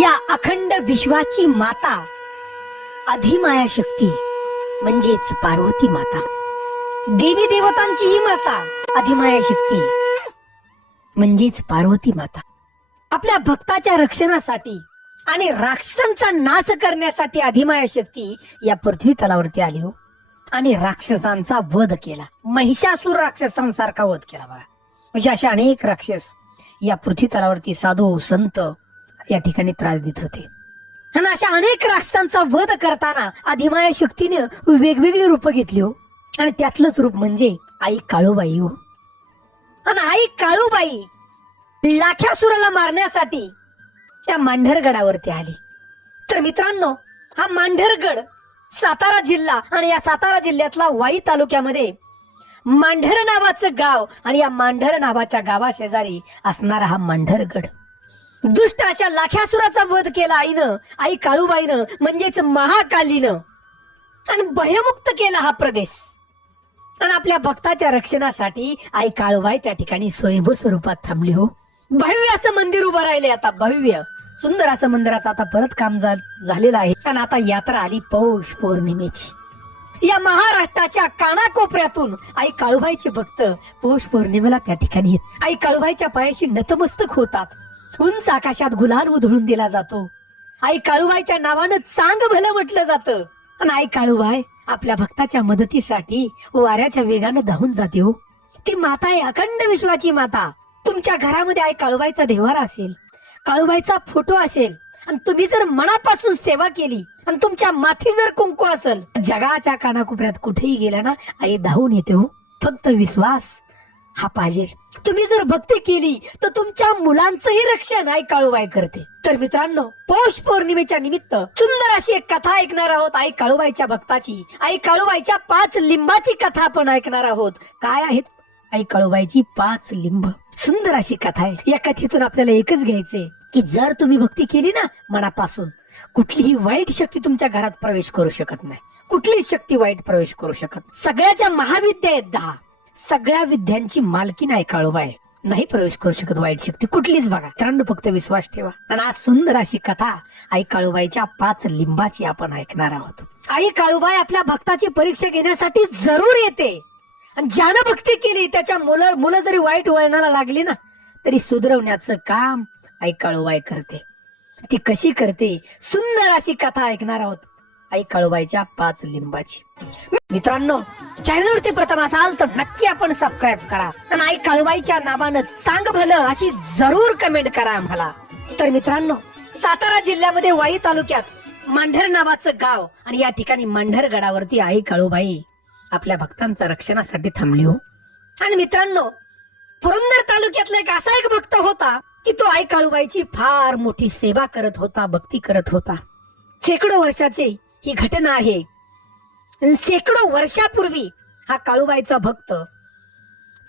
या अखंड विश्वाची माता अधिमाया शक्ती म्हणजेच पार्वती माता. देवी देवतांची ही माता अधिमाया शक्ती म्हणजेच पार्वती माता. आपल्या भक्ताच्या रक्षणासाठी आणि राक्षसांचा नाश करण्यासाठी अधिमाया शक्ती या पृथ्वी तलावरती आली हो. आणि राक्षसांचा वध केला. महिषासूर राक्षसांसारखा वध केला बघा म्हणजे असे अनेक राक्षस या पृथ्वी तलावरती साधू संत या ठिकाणी त्रास देत होते. आणि अशा अनेक राक्षसांचा वध करताना अधिमाया शक्तीने वेगवेगळी रूप घेतली हो. आणि त्यातलंच रूप म्हणजे आई काळूबाई हो. आणि आई काळूबाई लाख्यासुराला मारण्यासाठी त्या मांढरगडावरती आली. तर मित्रांनो हा मांढरगड सातारा जिल्हा आणि या सातारा जिल्ह्यातला वाई तालुक्यामध्ये मांढर नावाचं गाव आणि या मांढर नावाच्या गावा शेजारी असणारा हा मांढरगड. दुष्ट अशा लाख्यासुराचा वध केला आईनं आई काळूबाईनं म्हणजेच महाकालीनं. आणि भयमुक्त केला हा प्रदेश. आणि आपल्या भक्ताच्या रक्षणासाठी आई काळूबाई त्या ठिकाणी स्वयंभू स्वरूपात थांबली हो. भव्य असं मंदिर उभं राहिले आता भव्य. सुंदर असं मंदिराचं आता परत काम झालेलं आहे. आणि आता यात्रा आली पौष पौर्णिमेची. या महाराष्ट्राच्या कानाकोपऱ्यातून आई काळूबाईचे भक्त पौष पौर्णिमेला त्या ठिकाणी येत. आई काळूबाईच्या पायाशी नतमस्तक होतात. उंच आकाशात गुलाल उधळून दिला जातो. आई काळूबाईच्या नावानं चांग भलं म्हटलं जातं. आणि आई काळूबाई आपल्या भक्ताच्या मदतीसाठी वाऱ्याच्या वेगानं धावून जाते हो. ती माता आहे अखंड विश्वाची माता. तुमच्या घरामध्ये आई काळूबाईचा देवारा असेल काळूबाईचा फोटो असेल आणि तुम्ही जर मनापासून सेवा केली आणि तुमच्या माथी जर कुंकू असेल जगाच्या कानाकोपऱ्यात कुठेही गेला ना आई धावून येते हो. फक्त विश्वास. हा पाहिजे तुम्ही जर भक्ती केली तर तुमच्या मुलांचंही रक्षण आई काळूबाई करते. तर मित्रांनो पौष पौर्णिमेच्या निमित्त सुंदर अशी एक कथा ऐकणार आहोत आई काळूबाईच्या भक्ताची. आई काळूबाईच्या पाच लिंबाची कथा आपण ऐकणार आहोत. काय आहेत आई काळूबाईची पाच लिंब? सुंदर अशी कथा आहे. या कथेतून आपल्याला एकच घ्यायचंय की जर तुम्ही भक्ती केली ना मनापासून कुठलीही वाईट शक्ती तुमच्या घरात प्रवेश करू शकत नाही. कुठलीच शक्ती वाईट प्रवेश करू शकत सगळ्याच्या महाविद्या आहेत दहा. सगळ्या विद्यांची मालकी नाही काळूबाई. नाही प्रवेश करू शकत वाईट शक्ती कुठलीच बघा. मित्रांनो फक्त विश्वास ठेवा. आणि आज सुंदर अशी कथा आई काळूबाईच्या पाच लिंबाची आपण ऐकणार आहोत. आई काळूबाई आपल्या भक्ताची परीक्षा घेण्यासाठी जरूर येते. आणि ज्यानं भक्ती केली त्याच्या मुलं मुलं जरी वाईट वळणाला लागली ना तरी सुधरवण्याचं काम आई काळूबाई करते. ती कशी करते सुंदर अशी कथा ऐकणार आहोत आई काळूबाईच्या पाच लिंबाची. मित्रांनो चॅनलवरती प्रथम असाल तर नक्की आपण सबस्क्राईब करा. आणि आई काळूबाईच्या नावानं चांग भलं अशी जरूर कमेंट करा आम्हाला. तर मित्रांनो सातारा जिल्ह्यामध्ये वाई तालुक्यात मांढर नावाचं गाव आणि या ठिकाणी मांढर गडावरती आई काळूबाई आपल्या भक्तांच्या रक्षणासाठी थांबली हो. आणि मित्रांनो पुरंदर तालुक्यातला एक असा एक भक्त होता की तो आई काळूबाईची फार मोठी सेवा करत होता भक्ती करत होता. शेकडो वर्षाची ही घटना आहे. शेकडो वर्षापूर्वी हा काळूबाईचा भक्त.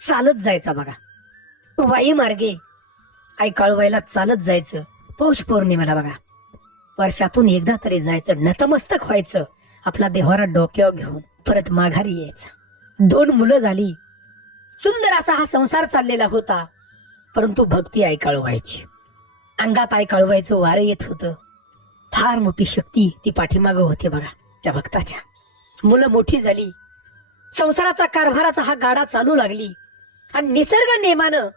चालत जायचा बघा. वाई मार्गे. आई काळूबाईला चालत जायचं. पौष पौर्णिमेला बघा. वर्षातून एकदा तरी जायचं. नतमस्तक व्हायचं. आपला देवारा डोक्यावर घेऊन परत माघारी यायचा. दोन मुलं झाली. सुंदर असा हा संसार चाललेला होता. परंतु भक्ती आई काळूबाईची. अंगात आई काळूबाईचं वारं येत होतं. फार मोठी शक्ती ती पाठीमाग होती बघा त्या भक्ताच्या. मुलं मोठी झाली. संसाराचा कारभाराचा हा गाडा चालू लागली. आणि निसर्ग नेमानं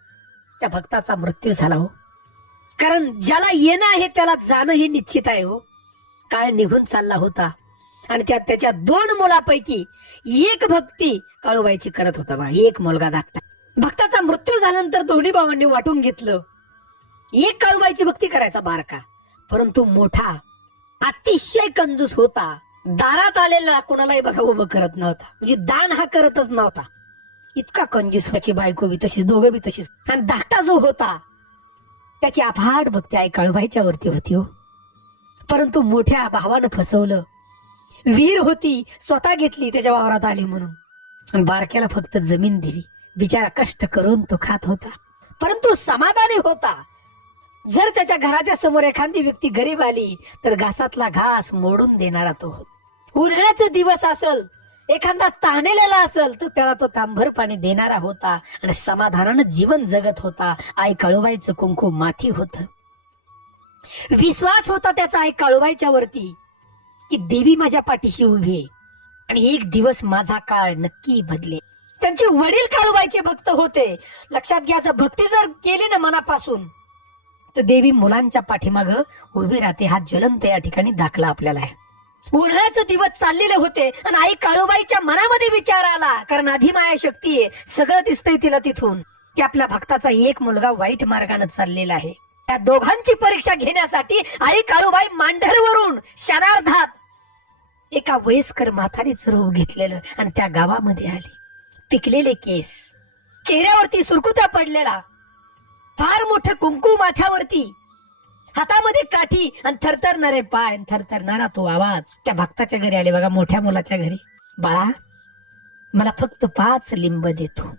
त्या भक्ताचा मृत्यू झाला हो. कारण ज्याला येणं आहे त्याला जाणं हे निश्चित आहे हो. काळ निघून चालला होता. आणि त्या त्याच्या दोन मुलापैकी एक भक्ती काळूबाईची करत होता बा. एक मुलगा धाकटा. भक्ताचा मृत्यू झाल्यानंतर दोन्ही भावांनी वाटून घेतलं. एक काळूबाईची भक्ती करायचा बारका. परंतु मोठा अतिशय कंजूस होता. दारात आलेला कुणालाही बघा उभं करत नव्हता. म्हणजे दान हा करतच नव्हता. इतका कंजूस त्याची बायको बी तशीच दोघं बी तशीच. आणि धाकटा जो होता त्याची अफाट भक्ती आई काळूबाईच्या वरती होती हो. परंतु मोठ्या भावानं फसवलं. वीर होती स्वतः घेतली त्याच्या वावरात आली म्हणून. बारक्याला फक्त जमीन दिली. बिचारा कष्ट करून तो खात होता. परंतु समाधानी होता. जर त्याच्या घराच्या समोर एखादी व्यक्ती गरीब आली तर घासातला घास मोडून देणारा तो होता. उन्हाळ्याचे दिवस असल एखादा ताणलेला असल तर त्याला तो तांभर पाणी देणारा होता आणि समाधानानं जीवन जगत होता. आई काळूबाईचं कुंकू माथी होत. विश्वास होता त्याचा आई काळूबाईच्या वरती की देवी माझ्या पाठीशी उभी आहे. आणि एक दिवस माझा काळ नक्की बदले त्यांचे वडील काळूबाईचे भक्त होते. लक्षात घ्यायचं भक्ती जर केली ना मनापासून तर देवी मुलांच्या पाठीमाग उभी राहते. हा ज्वलंत या ठिकाणी दाखला आपल्याला आहे. उन्हाळ्याचे दिवस चाललेले होते आणि आई काळूबाईच्या मनामध्ये विचार आला कारण अधिमाया शक्ती आहे सगळं दिसतंय तिला तिथून. की आपल्या भक्ताचा एक मुलगा वाईट मार्गाने चाललेला आहे. त्या दोघांची परीक्षा घेण्यासाठी आई काळूबाई मांढरवरून शरार्धात एका वयस्कर माथारीच रूप घेतलेलं आणि त्या गावामध्ये आली. पिकलेले केस चेहऱ्यावरती सुरकुत्या पडलेला फार मोठं कुंकू माथ्यावरती हातामध्ये काठी आणि थरथरणारे पाय थरथरणारा तो आवाज. त्या भक्ताच्या घरी आले बघा मोठ्या मुलाच्या घरी. बाळा मला फक्त पाच लिंब देतो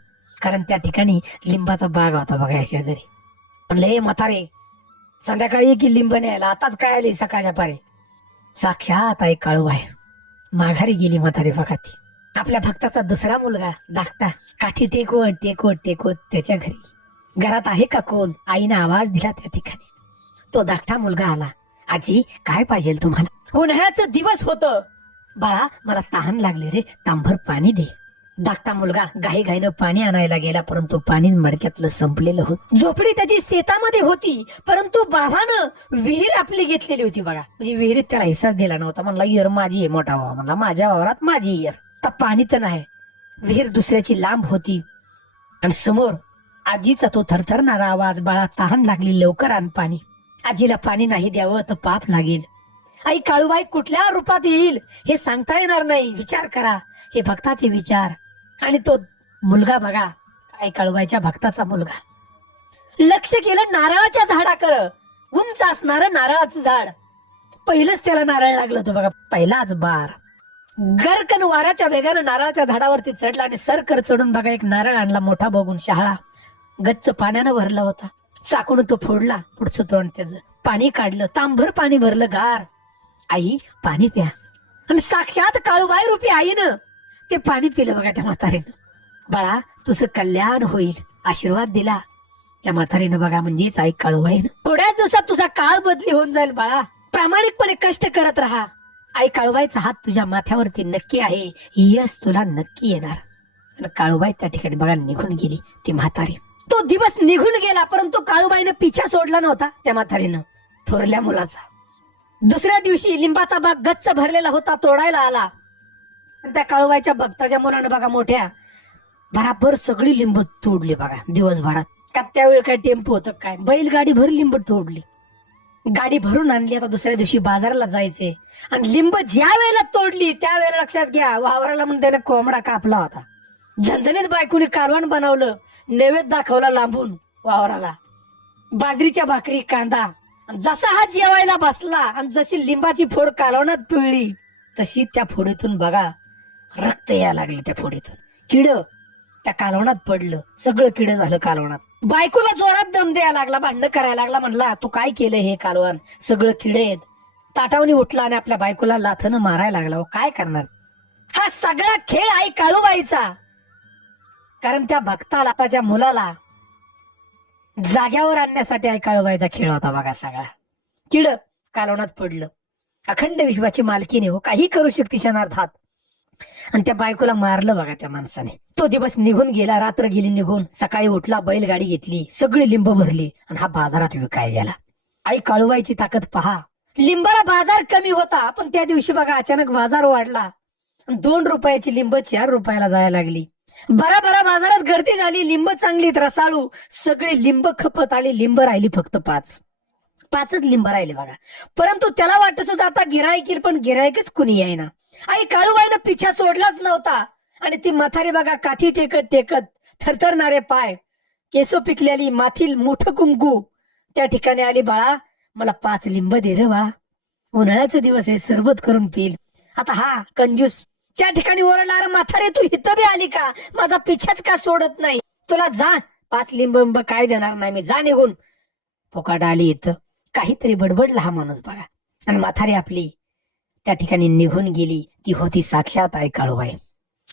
कारण त्या ठिकाणी लिंबाचा बाग होता बघा याच्या घरी. म्हणलं म्हातारे संध्याकाळी की लिंब न्यायला. आताच काय आली सकाळच्या पारे? साक्षात आई काळू आहे. माघारी गेली म्हातारी बघा ती. आपल्या भक्ताचा दुसरा मुलगा धाकटा. काठी टेकवत टेकवत टेकवत त्याच्या घरी. घरात आहे का कोण? आईने आवाज दिला त्या ठिकाणी. तो धाकटा मुलगा आला. आजी काय पाहिजे तुम्हाला? उन्हाळ्याचं दिवस होत. बाळा मला तहान लागले रे. तांभर पाणी दे. धाकटा मुलगा घाई घाईनं पाणी आणायला गेला परंतु पाणी मडक्यातलं संपलेलं होत. झोपडी त्याची शेतामध्ये होती परंतु बाबानं विहीर आपली घेतलेली होती बघा. म्हणजे विहिरीत त्याला हिस्सा दिला नव्हता. म्हणला इयर माझी आहे मोठा भावा म्हणला माझ्या वावरात माझी इयर. आता पाणी तर नाही. विहीर दुसऱ्याची लांब होती. आणि समोर आजीचा तो थरथरणारा आवाज बाळा तहान लागली लवकर आण पाणी. आजीला पाणी नाही द्यावं तर पाप लागेल. आई काळूबाई कुठल्या रूपात येईल हे सांगता येणार नाही. विचार करा. हे भक्ताचे विचार. आणि तो मुलगा बघा आई काळूबाईच्या भक्ताचा मुलगा. लक्ष केलं नारळाच्या झाडाकर उंच असणार नारळाचं झाड. पहिलंच त्याला नारळ लागलं होतं बघा. पहिलाच बार. गरकन वाऱ्याच्या वेगानं नारळाच्या झाडावरती चढला आणि सरकर चढून बघा एक नारळ आणला मोठा बघून शहाळा गच्च पाण्यानं भरला होता. चाकून तो फोडला पुढचं तोंड त्याचं. पाणी काढलं तांभर पाणी भरलं गार. आई पाणी प्या. आणि साक्षात काळूबाई रुपी आईनं ते पाणी पिलं बघा त्या म्हातारीनं. बाळा तुझं कल्याण होईल. आशीर्वाद दिला. त्या म्हातारीनं बघा म्हणजेच आई काळूबाईनं. थोड्याच दिवसात तुझा काळ बदली होऊन जाईल बाळा. प्रामाणिकपणे कष्ट करत राहा. आई काळूबाईचा हात तुझ्या माथ्यावरती नक्की आहे. यश तुला नक्की येणार. आणि काळूबाई त्या ठिकाणी बघा निघून गेली ती म्हातारी. तो दिवस निघून गेला परंतु काळूबाईनं पिछा सोडला नव्हता त्या म्हातारीनं थोरल्या मुलाचा. दुसऱ्या दिवशी लिंबाचा बाग गच्च भरलेला होता तोडायला आला. आणि त्या काळूबाईच्या भक्ताच्या मुलानं बघा मोठ्या बराबर सगळी लिंब तोडली बघा दिवसभरात. का त्यावेळी काय टेम्पो होतं काय? बैलगाडी भर लिंब तोडली. गाडी भरून आणली आता दुसऱ्या दिवशी बाजाराला जायचे आणि लिंब ज्या वेळेला तोडली त्या वेळेला लक्षात घ्या वावराला म्हणून त्याने कोंबडा कापला होता. झणझणीत बायकोने कारवाण बनवलं. नैवेद्य दाखवला लांबून वावराला. बाजरीच्या भाकरी कांदा. जसा हा जेवायला बसला आणि जशी लिंबाची फोड कालवण्यात पिळली तशी त्या फोडीतून बघा रक्त यायला लागले त्या फोडीतून. किड त्या कालवणात पडलं. सगळं किड झालं कालवणात. बायकोला जोरात दम द्यायला लागला भांडण करायला लागला म्हणला तू काय केलं हे कालवण? सगळं किडे आहेत. ताटावणी उठला आणि आपल्या बायकोला लाथनं मारायला लागला काय करणार? हा सगळा खेळ आई काळूबाईचा. कारण त्या भक्ताला त्याच्या मुलाला जाग्यावर आणण्यासाठी आई खेळ होता बघा सगळा. किड कालवणात पडलं. अखंड विश्वाची मालकीने हो काही करू शकते क्षणार्थात आणि त्या बायकोला मारलं बघा त्या माणसाने. तो दिवस निघून गेला रात्र गेली निघून. सकाळी उठला बैलगाडी घेतली सगळी लिंब भरली आणि हा बाजारात विकाय गेला. आई काळूबाईची ताकद पहा. लिंबाला बाजार कमी होता पण त्या दिवशी बघा अचानक बाजार वाढला. आणि दोन रुपयाची लिंब चार रुपयाला जायला लागली. बरा बरा बाजारात गर्दी झाली लिंब चांगली रसाळू. सगळी लिंब खपत आली लिंब राहिली फक्त पाच. पाचच लिंब राहिले बघा. परंतु त्याला वाटत होतं आता गिरायक येईल पण गिरायकच कुणी येईना. आई काळूबाईनं पिछा सोडलाच नव्हता. आणि ती म्हातारी बघा काठी टेकत टेकत थरथरणारे पाय. केसो पिकलेली माथील मोठ कुंकू. त्या ठिकाणी आली बाळा मला पाच लिंब दे रे बाळा उन्हाळ्याचे दिवस आहे सरबत करून पिल आता हा कंजूस त्या ठिकाणी ओरडला अरे म्हातारे तू इथं बी आली का? माझा पिछाच का सोडत नाही? तुला जा. पाच लिंब काय देणार नाही मी. जा निघून. फोकाट आली इथं. काहीतरी बडबडला हा माणूस बघा. आणि म्हातारी आपली त्या ठिकाणी निघून गेली. ती होती साक्षात आई काळूबाई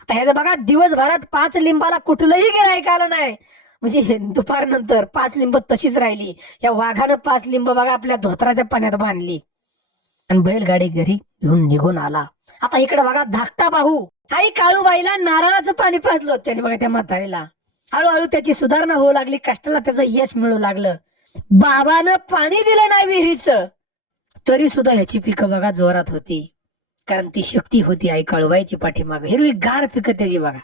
आता ह्याचं बघा दिवसभरात पाच लिंबाला कुठलंही गिरायक आलं नाही. म्हणजे हे दुपारनंतर पाच लिंब तशीच राहिली. या वाघानं पाच लिंब बघा आपल्या धोत्राच्या पाण्यात बांधली. आणि बैलगाडी घरी घेऊन निघून आला. आता इकडे बघा धाकटा भाऊ. आई काळूबाईला नारळाचं पाणी पाजलं होतं त्याने बघा त्या म्हातारीला. हळूहळू त्याची सुधारणा होऊ लागली कष्टाला त्याचं यश मिळू लागलं. बाबानं पाणी दिलं नाही विहिरीचं. तरी सुद्धा ह्याची पिकं बघा जोरात होती. कारण ती शक्ती होती आई काळूबाईची पाठीमाग. हिरवी गार पिकं त्याची बघा.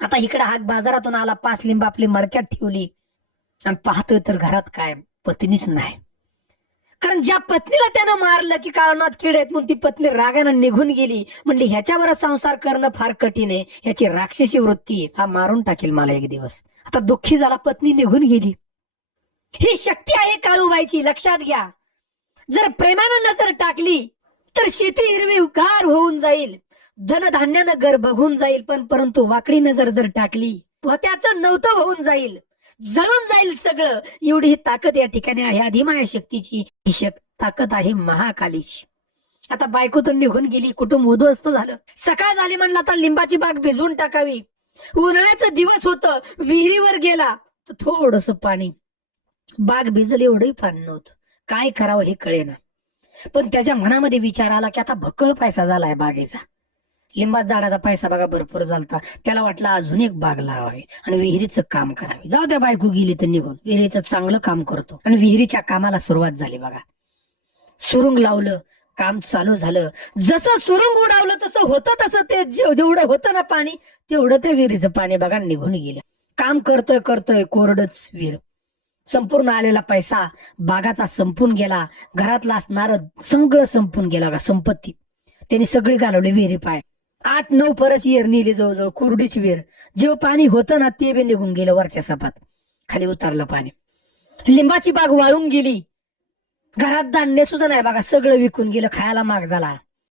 आता इकडे हात बाजारातून आला पाच लिंब आपली मडक्यात ठेवली. आणि पाहतोय तर घरात काय पत्नीच नाही. कारण ज्या पत्नीला त्यानं मारलं की कारणात किड आहेत म्हणून ती पत्नी रागानं निघून गेली म्हणजे ह्याच्यावर संसार करणं फार कठीण आहे ह्याची राक्षसी वृत्ती हा मारून टाकेल मला एक दिवस. आता दुःखी झाला पत्नी निघून गेली. ही शक्ती आहे काळूबाईची लक्षात घ्या. जर प्रेमानं नजर टाकली तर शेती हिरवी गार होऊन जाईल. धनधान्यानं घर बघून जाईल पण परंतु वाकडी नजर जर टाकली व त्याचं नव्हतं होऊन जाईल जळून जाईल सगळं. एवढी ही ताकद या ठिकाणी आहे. अधिमाया शक्तीची ही शक ताकद आहे महाकालीची. आता बायको तर निघून गेली. कुटुंब उद्ध्वस्त झालं. सकाळ झाली म्हणलं आता लिंबाची बाग भिजवून टाकावी. उन्हाळ्याचं दिवस होत. विहिरीवर गेला. तर थोडस पाणी. बाग भिजली एवढंही पाणी नव्हतं. काय करावं हे कळेना. पण त्याच्या मनामध्ये विचार आला की आता भक्कळ पैसा झालाय बागेचा. लिंबात झाडाचा पैसा बघा भरपूर झालता. त्याला वाटलं अजून एक बाग लावावी आणि विहिरीचं काम करावे. जाऊ द्या बायको गेली तर निघून. विहिरीचं चांगलं काम करतो. आणि विहिरीच्या कामाला सुरुवात झाली बघा. सुरुंग लावलं काम चालू झालं. जसं सुरुंग उडावलं तसं होतं तसं ते जेवढं होतं ना पाणी तेवढं त्या विहिरीचं पाणी बघा निघून गेलं. काम करतोय करतोय कोरडच विहीर. संपूर्ण आलेला पैसा बागाचा संपून गेला. घरातला असणार सगळं संपून गेला संपत्ती. त्यांनी सगळी घालवली विहिरी पाय आठ नऊ परस येर नेली जवळजवळ कोरडीची वेर. जेव्हा पाणी होतं ना ते बी निघून गेलं वरच्या सपात. खाली उतरलं पाणी. लिंबाची बाग वाळून गेली. घरात धान्य सुद्धा नाही बघा सगळं विकून गेलं खायला माग झाला.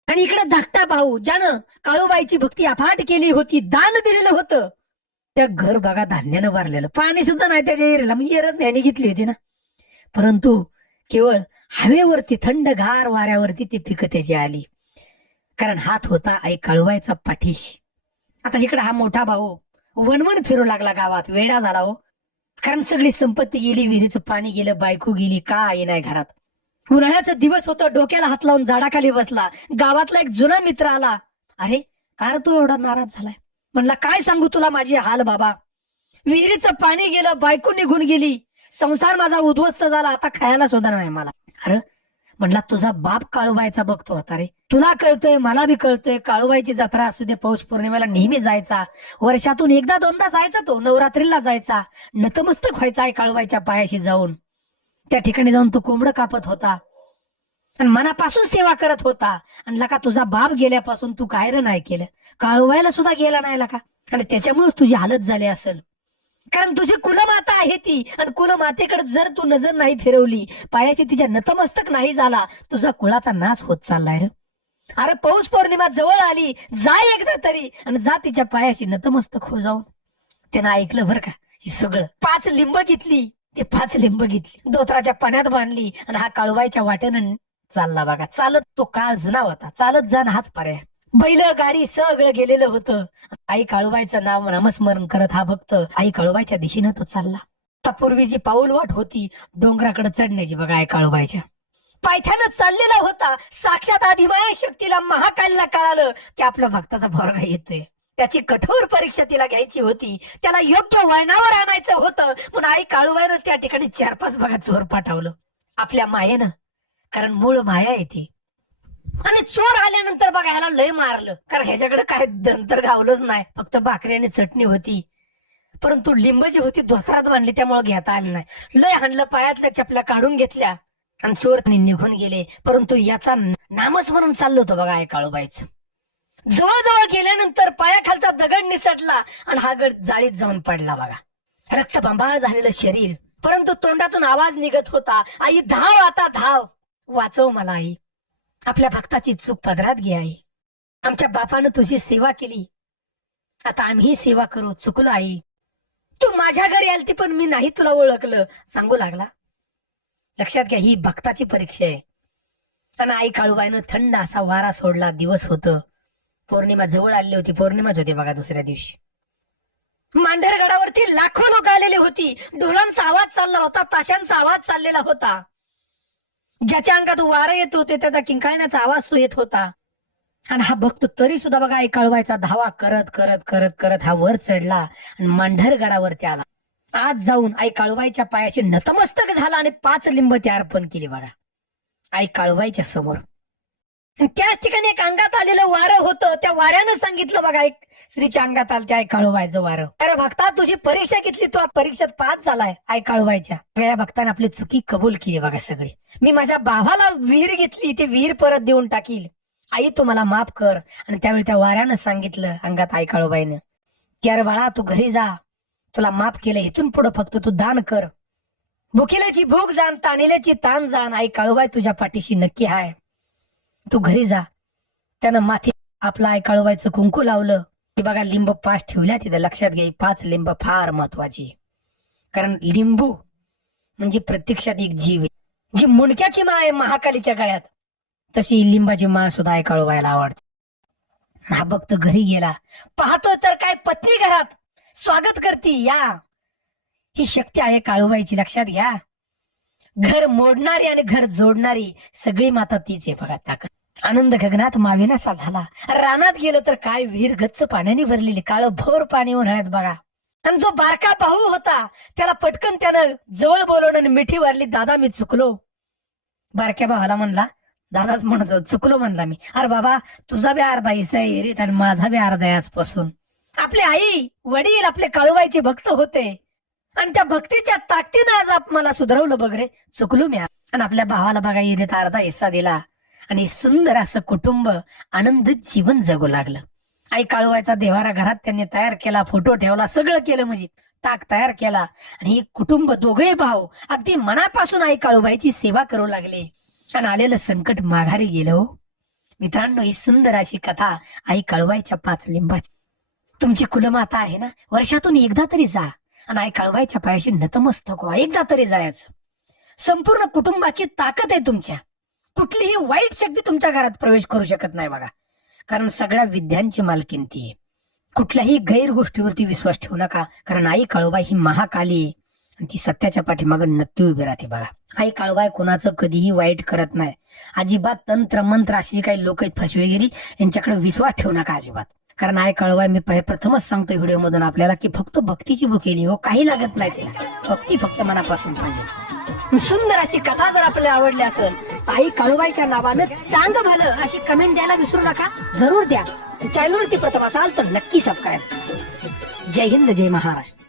आणि इकडे धाकटा भाऊ ज्यानं काळूबाईची भक्ती अफाट केली होती दान दिलेलं होतं. त्या घर बघा धान्यानं भरलेलं. पाणी सुद्धा नाही त्याच्या एरियाला म्हणजे एरच न्याने घेतली होती ना. परंतु केवळ हवेवरती थंड गार वाऱ्यावरती ती पिकं त्याची आली. कारण हात होता आई कळवायचा पाठीशी. आता इकडे हा मोठा भाऊ वनवन फिरू लागला गावात वेडा झाला हो. कारण सगळी संपत्ती गेली विहिरीचं पाणी गेलं बायको गेली का आई नाही घरात. उन्हाळ्याचा दिवस होतो डोक्याला हात लावून झाडाखाली बसला. गावातला एक जुना मित्र आला. अरे कार तू एवढा नाराज झालाय? म्हणला काय सांगू तुला माझी हाल बाबा? विहिरीचं पाणी गेलं बायको निघून गेली. संसार माझा उद्ध्वस्त झाला आता खायला सुद्धा नाही मला. अरे म्हणला तुझा बाप काळूबाईचा बघतो होता रे. तुला कळतंय मला बी कळतंय काळूबाईची जत्रा असू दे पौष पौर्णिमेला नेहमी जायचा. वर्षातून एकदा दोनदा जायचा तो नवरात्रीला जायचा. नतमस्तक व्हायचा आहे काळूबाईच्या पायाशी जाऊन. त्या ठिकाणी जाऊन तो कोंबडं कापत होता. आणि मनापासून सेवा करत होता. आणि लका तुझा बाप गेल्यापासून तू काय नाही केलं? काळूबाईला सुद्धा गेला नाही लका. आणि त्याच्यामुळेच तुझी हालत झाली असेल. कारण तुझी कुलमाता आहे ती. आणि कुलमातेकडे जर तू नजर नाही फिरवली पायाची तिच्या नतमस्तक नाही झाला तुझा कुळाचा नाश होत चाललाय रे. अरे पौष पौर्णिमा जवळ आली जा एकदा तरी आणि जा तिच्या पायाशी नतमस्तक हो जाऊन. त्यानं ऐकलं बरं का? हे सगळं. पाच लिंब घेतली. ते पाच लिंब घेतली. दोत्राच्या पाण्यात बांधली आणि हा काळवायच्या वाटेनं चालला बघा. चालत तो काळ जुना होता. चालत जाण हाच पर्याय. बैल गाडी सगळं गेलेलं होतं. आई काळूबाईचं नाव नामस्मरण करत हा भक्त आई काळूबाईच्या दिशेनं तो चालला. आता पूर्वीची पाऊल वाट होती डोंगराकडे चढण्याची बघा आई काळूबाईच्या. पायथ्यानं चाललेला होता. साक्षात आदिमाया शक्तीला महाकालीला कळालं की आपल्या भक्ताचा भरगा येतोय. त्याची कठोर परीक्षा तिला घ्यायची होती. त्याला योग्य वळणावर आणायचं होतं. म्हणून आई काळूबाईनं त्या ठिकाणी चार पाच बघा चोर पाठवलं. आपल्या मायेनं. कारण मूळ माया येते आणि चोर आल्यानंतर बघा ह्याला लय मारलं. कारण ह्याच्याकडे काय दंतर गावलंच नाही. फक्त भाकरी आणि चटणी होती. परंतु लिंब जी होती धोसरात बांधली त्यामुळे घेता आली नाही. लय हाणलं पायातल्या चपल्या काढून घेतल्या. आणि चोर निघून गेले. परंतु याचा नामस्मरण चाललं होतं बघा हे काळूबाईच. जवळजवळ गेल्यानंतर पायाखालचा दगड निसटला आणि हा गड जाळीत जाऊन पडला बघा. रक्तबंबाळ झालेलं शरीर. परंतु तोंडातून आवाज निघत होता. आई धाव आता धाव. वाचव मला आई. आपल्या भक्ताची चूक पदरात घे आई. आमच्या बापानं तुझी सेवा केली. आता आम्ही सेवा करू. चुकलो आई. तू माझ्या घरी आलती पण मी नाही तुला ओळखलं. सांगू लागला? लक्षात घ्या ही भक्ताची परीक्षा आहे. आणि आई काळूबाईनं थंड असा वारा सोडला. दिवस होत. पौर्णिमा जवळ आली होती. पौर्णिमाच होती बघा दुसऱ्या दिवशी. मांढरगडावरती लाखो लोक आलेली होती. ढोलांचा आवाज चालला होता. ताशांचा आवाज चाललेला होता. ज्याच्या अंगात वारं येत होते त्याचा किंकाळण्याचा आवाज तो येत होता. आणि हा भक्त तरी सुद्धा बघा आई कळवायचा धावा करत करत करत करत हा वर चढला आणि मांढरगडावरती आला. आज जाऊन आई काळूबाईच्या पायाशी नतमस्तक झाला आणि पाच लिंब ते अर्पण केली बघा. आई काळूबाईच्या समोर. त्याच ठिकाणी एक अंगात आलेलं वारं होतं. त्या वाऱ्यानं सांगितलं बघा एक स्त्रीच्या अंगात आलं त्या ऐकाळूबाईचं वारं. अरे भक्ता तुझी परीक्षा घेतली तू परीक्षेत पास झालाय आई काळूबाईच्या या भक्ताने आपली चुकी कबूल केली बघा सगळी. मी माझ्या भावाला विहीर घेतली ती विहीर परत देऊन टाकील. आई तू मला माफ कर. आणि त्यावेळी त्या वाऱ्यानं सांगितलं अंगात आई की अरे बाळा तू घरी जा. तुला माफ केलं इथून पुढे फक्त तू दान कर. भुकेल्याची भूक जाण ताणिल्याची ताण जाण आई काळूबाई तुझ्या पाठीशी नक्की हाय. तू घरी जा. त्यानं माथी आपला आय काळूबाईचं कुंकू लावलं. की बघा लिंब पाच ठेवल्या तिथं. लक्षात घ्या पाच लिंब फार महत्वाची. कारण लिंबू म्हणजे प्रत्यक्षात एक जीव आहे. जी मुंडक्याची माळ आहे महाकालीच्या गळ्यात तशी लिंबाची माळ सुद्धा आई आवडते. हा भक्त घरी गेला. पाहतोय तर काय पत्नी घरात. स्वागत करते या. ही शक्ती आहे काळूबाईची लक्षात घ्या. घर मोडणारी आणि घर जोडणारी सगळी माता तीच आहे बघा ताकद आनंद गगनात माविनासा झाला. रानात गेलं तर काय विहीर गच्च पाण्याने भरलेली काळ भोर पाणी उन्हाळ्यात बघा. आणि जो बारका भाऊ होता त्याला पटकन त्यानं जवळ बोलवणं आणि मिठी वारली दादा मी चुकलो. बारक्या भावाला म्हणला दादाच म्हणत चुकलो म्हणला मी. अरे बाबा तुझा बी अर्धा हिस्सा आणि माझा बी अर्धा आजपासून. आपले आई वडील आपले काळूबाईचे भक्त होते. आणि त्या भक्तीच्या ताकदीनं आज आप- मला सुधरवलं बघ रे. चुकलो मी आणि आपल्या भावाला बघा येत अर्धा हिस्सा दिला. आणि सुंदर असं कुटुंब आनंदित जीवन जगू लागलं. आई काळूबाईचा देवारा घरात त्यांनी तयार केला फोटो ठेवला सगळं केलं म्हणजे. ताक तयार केला. आणि हे कुटुंब दोघे भाऊ अगदी मनापासून आई काळूबाईची सेवा करू लागले. आणि आलेलं संकट माघारी गेलो हो. मित्रांनो ही सुंदर अशी कथा आई काळूबाईच्या पाच लिंबाची. तुमची कुलमाता आहे ना? वर्षातून एकदा तरी जा. आणि आई काळूबाईच्या पायाशी नतमस्तक व्हा. एकदा तरी जायचं. संपूर्ण कुटुंबाची ताकद आहे तुमच्या. कुठलीही वाईट शक्ती तुमच्या घरात प्रवेश करू शकत नाही बघा. कारण सगळ्या विद्यांची मालकीन ती आहे. कुठल्याही गैर गोष्टीवरती विश्वास ठेवू नका. कारण आई काळूबाई ही महाकाली आहे. आणि ती सत्याच्या पाठीमागे नक्की उभी राहते बघा. आई काळूबाई कोणाचं कधीही वाईट करत नाही. अजिबात तंत्र मंत्र अशी काही लोक आहेत फसवेगिरी यांच्याकडे विश्वास ठेवू नका अजिबात. कारण आय कळवाय मी प्रथमच सांगतो व्हिडिओ मधून आपल्याला की फक्त भक्तीची भुकेली हो काही लागत नाही तिला. भक्ती फक्त मनापासून पाहिजे. सुंदर अशी कथा जर आपल्याला आवडली असेल आई कळवायच्या नावानं चांग झालं अशी कमेंट द्यायला विसरू नका. जरूर द्या. चॅनलवरती प्रथम असाल तर नक्की सबस्क्राईब जय हिंद जय महाराष्ट्र.